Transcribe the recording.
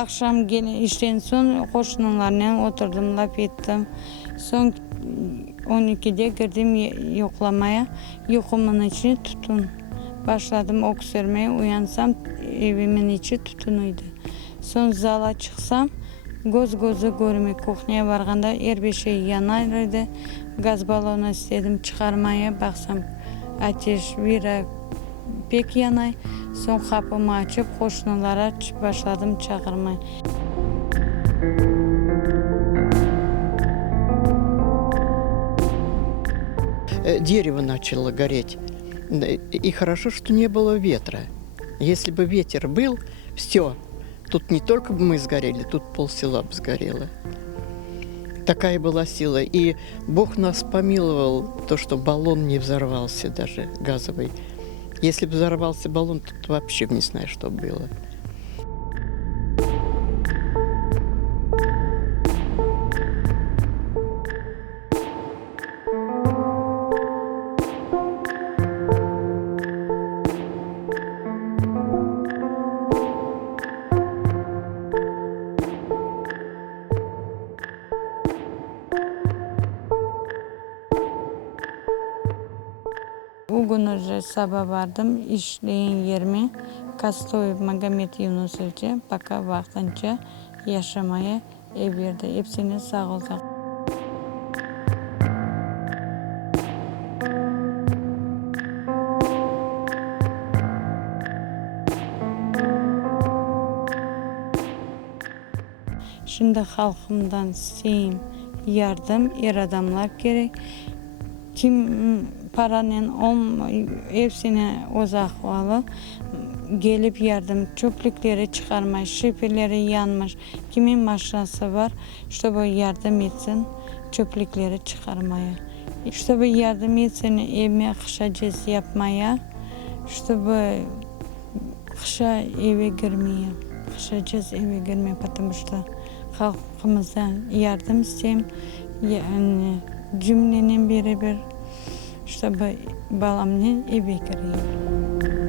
Akşam gene işten son koşunlarla oturdum, laf ettim. Son 12'de girdim yoklamaya. Yokumun içi tutun. Başladım öksürmeye, uyansam evimin içi tutunuydu. Son zala çıksam göz gözü görmek, kuhneye varganda her bir şey yanardı. Gaz balonu istedim çıkarmaya, baksam ateş vira pek yanay. Son kapımı açıp koşunlara başladım çağırmaya. Дерево начало гореть. И хорошо, что не было ветра. Если бы ветер был, все, тут не только бы мы сгорели, тут полсела бы сгорело. Такая была сила. И Бог нас помиловал, то, что баллон не взорвался даже, газовый. Если бы взорвался баллон, тут вообще не знаю, что было. Bugün önce sabah vardım, işleyen yerime Kastoy Magomet Yunus'ca baka vaktınca yaşamaya ev verdi. Hepsine sağ olsun. Şimdi halkımdan sevim, yardım, adamlar gerek. Kim paranın hepsine uzak bağlı gelip yardım, çöplükleri çıkarmış, şifreleri yanmış, kimin maşinası var, işte bu yardım etsin çöplükleri çıkarmaya. İşte bu yardım etsin evime kışacağız yapmaya, işte bu kışa eve girmeye, kışacağız eve girmeye, потому что halkımızdan yardım isteyeyim, yani cümlenin biri bir işte bu balamın eve gireyim.